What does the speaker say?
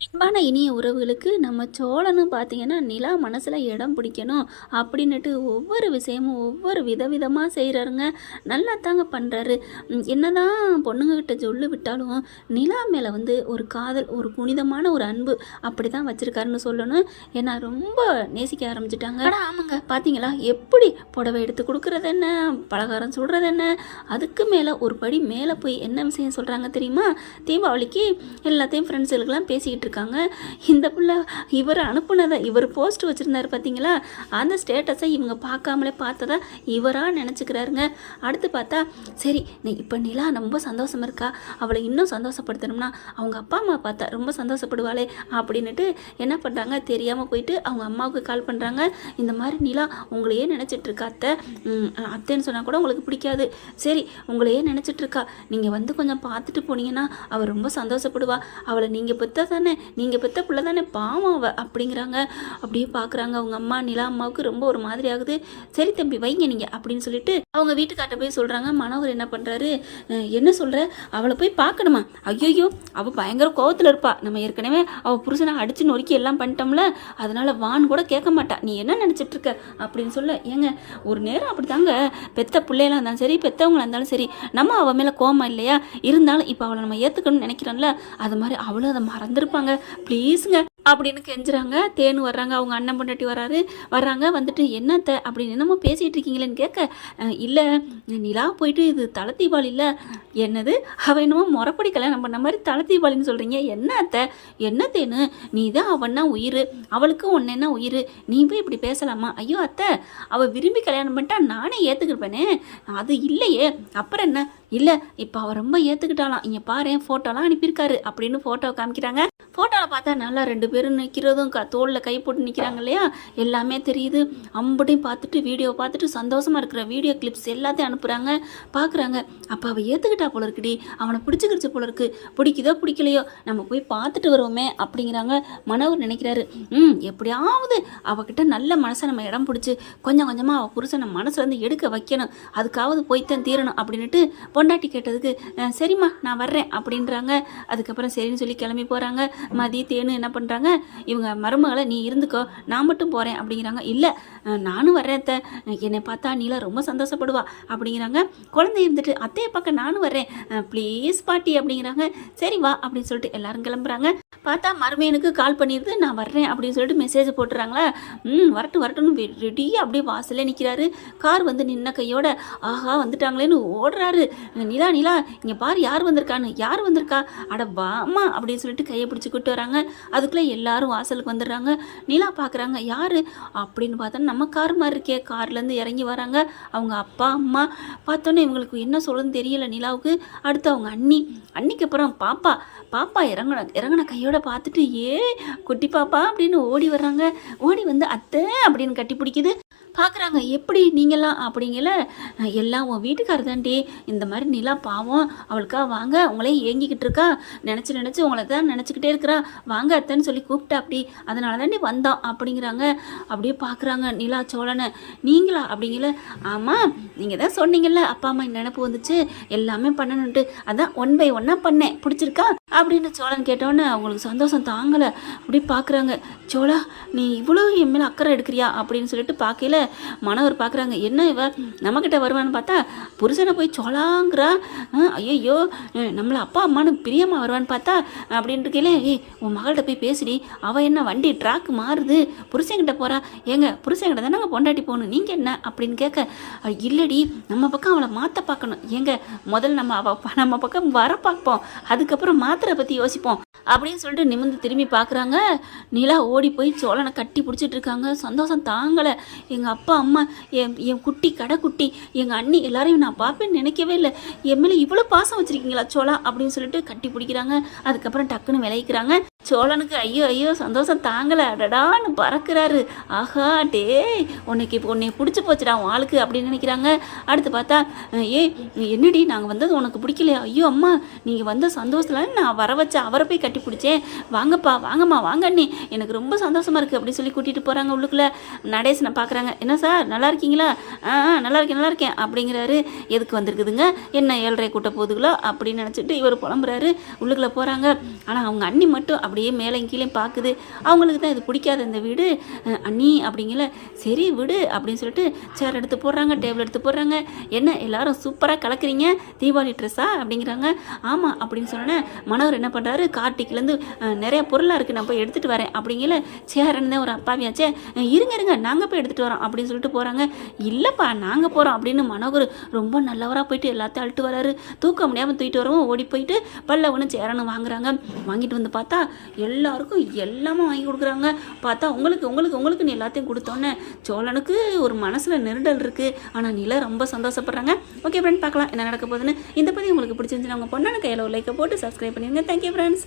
அன்பான இனிய உறவுகளுக்கு நம்ம சோழனும் பார்த்தீங்கன்னா நிலா மனசில் இடம் பிடிக்கணும் அப்படின்னுட்டு ஒவ்வொரு விஷயமும் ஒவ்வொரு விதவிதமாக செய்கிறாருங்க நல்லா தாங்க பண்ணுறாரு என்னதான் பொண்ணுங்கக்கிட்ட சொல்லு விட்டாலும் நிலா மேலே வந்து ஒரு காதல் ஒரு புனிதமான ஒரு அன்பு அப்படி தான் வச்சுருக்காருன்னு சொல்லணும். ஏன்னா ரொம்ப நேசிக்க ஆரம்பிச்சிட்டாங்க. ஆனால் ஆமாங்க. பார்த்தீங்களா எப்படி புடவை எடுத்து கொடுக்குறது என்ன? பலகாரம் சொல்கிறது என்ன? அதுக்கு மேலே ஒரு படி மேலே போய் என்ன விஷயம் சொல்கிறாங்க தெரியுமா? தீபாவளிக்கு எல்லாத்தையும் ஃப்ரெண்ட்ஸுகளுக்கெல்லாம் பேசிக்கிட்டு இருக்காங்க இந்த பிள்ளை இவர் அனுப்புனதை இவர் போஸ்ட் வச்சுருந்தாரு பார்த்தீங்களா அந்த ஸ்டேட்டஸை இவங்க பார்க்காமலே பார்த்ததா இவராக நினச்சிக்கிறாருங்க. அடுத்து பார்த்தா சரி நீ இப்போ நிலா ரொம்ப சந்தோஷம் இருக்கா? அவளை இன்னும் சந்தோஷப்படுத்தணும்னா அவங்க அப்பா அம்மா பார்த்தா ரொம்ப சந்தோஷப்படுவாளே அப்படின்னுட்டு என்ன பண்ணுறாங்க தெரியாமல் போயிட்டு அவங்க அம்மாவுக்கு கால் பண்ணுறாங்க இந்த மாதிரி நிலா உங்களையே நினச்சிட்டு இருக்கா அத்தை அத்தைன்னு சொன்னால் கூட உங்களுக்கு பிடிக்காது. சரி உங்களையே நினச்சிட்ருக்கா. நீங்கள் வந்து கொஞ்சம் பார்த்துட்டு போனீங்கன்னா அவள் ரொம்ப சந்தோஷப்படுவா. அவளை நீங்கள் பார்த்தா தானே? நீங்கள் பெத்த பிள்ளை தானே பாவம் அவ அப்படிங்கிறாங்க. அப்படியே பார்க்குறாங்க அவங்க அம்மா நிலா அம்மாவுக்கு ரொம்ப ஒரு மாதிரி ஆகுது. சரி தம்பி வைங்க நீங்கள் அப்படின்னு சொல்லிட்டு அவங்க வீட்டுக்காட்ட போய் சொல்கிறாங்க மனோகர் என்ன பண்ணுறாரு என்ன சொல்கிற அவளை போய் பார்க்கணுமா ஐயோ அவள் பயங்கர கோவத்தில் இருப்பா. நம்ம ஏற்கனவே அவள் புருஷனை அடிச்சு நொறுக்கி எல்லாம் பண்ணிட்டோம்ல. அதனால வான் கூட கேட்க மாட்டா. நீ என்ன நினச்சிட்டு இருக்க? அப்படின்னு சொல்ல ஏங்க ஒரு நேரம் அப்படி தாங்க பெத்த பிள்ளையெல்லாம் இருந்தாலும் சரி பெத்தவங்களா இருந்தாலும் சரி நம்ம அவள் மேலே கோபம் இல்லையா? இருந்தாலும் இப்போ அவளை நம்ம ஏற்றுக்கணும்னு நினைக்கிறோம்ல. அது மாதிரி அவளும் அதை மறந்துருப்பாங்க. ப்ளீஸுங்க அப்படின்னு கெஞ்சுறாங்க. தேன் வர்றாங்க. அவங்க அண்ணன் பொண்டாட்டி வராரு. வர்றாங்க. வந்துட்டு என்னத்த? அப்படின்னு என்னமோ பேசிகிட்டு இருக்கீங்களேன்னு கேட்க இல்லை. நிலா போயிட்டு இது தலை தீபாவளி இல்லை. என்னது? அவ என்னமோ முறப்படி கல்யாணம் பண்ண மாதிரி தலை தீபாவளின்னு சொல்கிறீங்க என்ன அத்தை என்ன தேனு? நீ தான் அவன்னா உயிர். அவளுக்கும் ஒன்று என்ன உயிர்? நீ போய் இப்படி பேசலாமா? ஐயோ அத்தை. அவள் விரும்பி கல்யாணம் பண்ணிட்டா நானே ஏற்றுக்கிருப்பேனே அது இல்லையே. அப்புறம் என்ன? இல்லை இப்போ அவள் ரொம்ப ஏற்றுக்கிட்டாலாம் இங்கே பாரு ஃபோட்டோலாம் அனுப்பியிருக்காரு அப்படின்னு ஃபோட்டோ காமிக்கிறாங்க. ஃபோட்டோவில் பார்த்தா நல்லா ரெண்டு பேரும் நிற்கிறதும் க தோளில் கை போட்டு நிற்கிறாங்க இல்லையா? எல்லாமே தெரியுது. அம்பட்டையும் பார்த்துட்டு வீடியோ பார்த்துட்டு சந்தோஷமாக இருக்கிற வீடியோ கிளிப்ஸ் எல்லாத்தையும் அனுப்புகிறாங்க பார்க்குறாங்க அப்போ அவள் ஏற்றுக்கிட்டா போல இருக்குடி. அவனை பிடிச்சிக்கிடுச்சு போல இருக்கு. பிடிக்குதோ பிடிக்கலையோ நம்ம போய் பார்த்துட்டு வருவோமே அப்படிங்கிறாங்க மனோவர் நினைக்கிறாரு. ம் எப்படியாவது அவகிட்ட நல்ல மனசை நம்ம இடம் பிடிச்சி கொஞ்சம் கொஞ்சமாக அவள் புருஷனை மனசுலேருந்து எடுக்க வைக்கணும். அதுக்காவது போய்த்தான் தீரணும் அப்படின்னுட்டு பொண்டாட்டி கேட்டதுக்கு சரிம்மா நான் வர்றேன் அப்படின்றாங்க. அதுக்கப்புறம் சரின்னு சொல்லி கிளம்பி போகிறாங்க மதி தேனு என்ன பண்ணுறாங்க இவங்க மருமகளை நீ இருந்துக்கோ நான் மட்டும் போகிறேன் அப்படிங்கிறாங்க. இல்லை நானும் வர்றேன் அத்தை. என்னை பார்த்தா நீலாம் ரொம்ப சந்தோஷப்படுவா அப்படிங்கிறாங்க. குழந்தை இருந்துட்டு அத்தையை பார்க்க நானும் வர்றேன் ப்ளீஸ் பாட்டி அப்படிங்கிறாங்க. சரி வா அப்படின்னு சொல்லிட்டு எல்லாரும் கிளம்புறாங்க. பார்த்தா மருமையனுக்கு கால் பண்ணிடுது நான் வர்றேன் அப்படின்னு சொல்லிட்டு மெசேஜ் போட்டுறாங்களா? ம் வரட்டும் வரட்டும்னு ரெடியாக அப்படியே வாசலே நிற்கிறாரு கார் வந்து நின்ன கையோட ஆஹா வந்துட்டாங்களேன்னு ஓடுறாரு. நிலா நிலா இங்கே பாரு யார் வந்திருக்கான்னு யார் வந்திருக்கா? அட வாமா அப்படின்னு சொல்லிட்டு கையை பிடிச்சி கூட்டு வராங்க. அதுக்குள்ளே எல்லாரும் வாசலுக்கு வந்துடுறாங்க. நிலா பார்க்குறாங்க யார்? அப்படின்னு பார்த்தா நம்ம கார் மாதிரி இருக்கே கார்லேருந்து இறங்கி வராங்க. அவங்க அப்பா அம்மா பார்த்தோன்னே இவங்களுக்கு என்ன சொல்லுன்னு தெரியல நிலாவுக்கு. அடுத்து அவங்க அண்ணி. அன்னிக்கு அப்புறம் பாப்பா. பாப்பா இறங்கின இறங்கின கையோட பார்த்துட்டு ஏ குட்டி பாப்பா அப்படின்னு ஓடி வர்றாங்க. ஓடி வந்து அத்தை அப்படின்னு கட்டி பிடிக்குது. பார்க்குறாங்க எப்படி நீங்களாம் அப்படிங்கல எல்லாம் உன் வீட்டுக்காரர் தாண்டி இந்த மாதிரி நிலா பாவம் அவளுக்கா வாங்க உங்களே ஏங்கிக்கிட்டு இருக்கா. நினச்சி நினச்சி உங்களை தான் நினச்சிக்கிட்டே இருக்கிறா. வாங்க அத்தைன்னு சொல்லி கூப்பிட்டா அப்படி. அதனால தாண்டி வந்தோம் அப்படிங்கிறாங்க. அப்படியே பார்க்குறாங்க நிலா சோழனை. நீங்களா அப்படிங்கல ஆமாம் நீங்கள் தான் சொன்னீங்கல்ல அப்பா அம்மா நினப்பு வந்துச்சு. எல்லாமே பண்ணணுன்ட்டு அதான் ஒன் பை ஒன்னாக பண்ணேன். பிடிச்சிருக்கா? அப்படின்னு சோழன் கேட்டோன்னே அவங்களுக்கு சந்தோஷம் தாங்கலை. அப்படி பார்க்குறாங்க சோழா நீ இவ்வளோ என் மேலே அக்கறை எடுக்கிறியா? அப்படின்னு சொல்லிட்டு பார்க்கையில மனவர் பார்க்குறாங்க என்ன இவ? நம்மக்கிட்ட வருவான்னு பார்த்தா புருஷனை போய் சோழாங்கிறா? ஐயோ நம்மளை அப்பா அம்மானு பிரியமாக வருவான்னு பார்த்தா? அப்படின்ட்டு கேள. ஏய் உன் மகள்கிட்ட போய் பேசுடி. அவள் என்ன வண்டி ட்ராக் மாறுது? புருஷன்கிட்ட போகிறா ஏங்க புருஷங்கிட்ட தானே பொண்டாட்டி போகணும். நீங்கள் என்ன? அப்படின்னு கேட்க இல்லடி நம்ம பக்கம் அவளை மாற்ற பார்க்கணும். ஏங்க முதல்ல நம்ம அவ நம்ம பக்கம் வர பார்ப்போம். அதுக்கப்புறம் மாத்திரை பற்றி யோசிப்போம் அப்படின்னு சொல்லிட்டு நிமிர்ந்து திரும்பி பார்க்குறாங்க. நிலா ஓடி போய் சோழனை கட்டி பிடிச்சிட்டு இருக்காங்க. சந்தோஷம் தாங்கலை. எங்கள் அப்பா அம்மா என் என் குட்டி கடைக்குட்டி எங்கள் அண்ணி எல்லாரையும் நான் பார்ப்பேன்னு நினைக்கவே இல்லை. என் மேலே இவ்வளோ பாசம் வச்சுருக்கீங்களா சோழா? அப்படின்னு சொல்லிட்டு கட்டி பிடிக்கிறாங்க. அதுக்கப்புறம் டக்குன்னு விளைவிக்கிறாங்க சோழனுக்கு ஐயோ ஐயோ சந்தோஷம் தாங்கலை. அடடான்னு பறக்கிறாரு. ஆஹா டேய் உனக்கு இப்போ உன்னை பிடிச்சி போச்சுடா உன் ஆளுக்கு அப்படின்னு நினைக்கிறாங்க. அடுத்து பார்த்தா ஏய் என்னடி நாங்கள் வந்தது உனக்கு பிடிக்கலையா? ஐயோ அம்மா நீங்கள் வந்த சந்தோஷத்தில் நான் வர வச்ச அவரை போய் கட்டி பிடிச்சேன். வாங்கப்பா வாங்கம்மா வாங்க அண்ணி. எனக்கு ரொம்ப சந்தோஷமா இருக்குது அப்படின்னு சொல்லி கூட்டிகிட்டு போகிறாங்க உள்ளுக்குள்ளே. நடேசனை பார்க்குறாங்க என்ன சார் நல்லா இருக்கீங்களா? ஆ ஆ, நல்லா இருக்கேன் நல்லா இருக்கேன். அப்படிங்கிறாரு. எதுக்கு வந்திருக்குதுங்க? என்ன ஏழரை கூட்ட போகுதுங்களோ அப்படின்னு நினச்சிட்டு இவர் புலம்புறாரு. உள்ளுக்குள்ளே போகிறாங்க ஆனால் அவங்க அண்ணி மட்டும் அப்படியே மேலே கீழே பார்க்குது. அவங்களுக்கு தான் இது பிடிக்காத இந்த வீடு. அண்ணி அப்படிங்கல சரி விடு அப்படின்னு சொல்லிட்டு சேர் எடுத்து போடுறாங்க டேபிள் எடுத்து போடுறாங்க. என்ன எல்லாரும் சூப்பராக கலக்குறீங்க? தீபாவளி ட்ரெஸ்ஸா அப்படிங்கிறாங்க. ஆமாம் அப்படின்னு சொன்னோன்னே மனவர் என்ன பண்ணுறாரு கார்த்திக்லேருந்து நிறைய பொருளாக இருக்குது நான் போய் எடுத்துகிட்டு வரேன். அப்படிங்கல சேர் என்ன ஒரு அப்பாவியாச்சே இருங்க இருங்க நாங்கள் போய் எடுத்துகிட்டு வரோம் அப்படின்னு சொல்லிட்டு போகிறாங்க இல்லைப்பா நாங்கள் போகிறோம் அப்படின்னு மனோகர் ரொம்ப நல்லவராக போயிட்டு எல்லாத்தையும் அழுட்டு வராரு தூக்க முடியாமல் தூக்கிட்டு வரவும். ஓடி போயிட்டு பல்ல ஒன்று சேரன்னு வாங்குறாங்க. வாங்கிட்டு வந்து பார்த்தா எல்லாருக்கும் எல்லாமே வாங்கி கொடுக்குறாங்க. பார்த்தா உங்களுக்கு உங்களுக்கு உங்களுக்குன்னு எல்லாத்தையும் கொடுத்தோன்னே சோழனுக்கு ஒரு மனசில் நெருடல் இருக்குது ஆனால் நில ரொம்ப சந்தோஷப்படுறாங்க. ஓகே ஃப்ரெண்ட் பார்க்கலாம் என்ன நடக்க போகுதுன்னு. இந்த பதிவு உங்களுக்கு பிடிச்சிருந்துச்சுன்னா உங்கள் பொண்ணான கையில் ஒரு லைக்கை போட்டு சப்ஸ்கிரைப் பண்ணிடுங்க. Thank you friends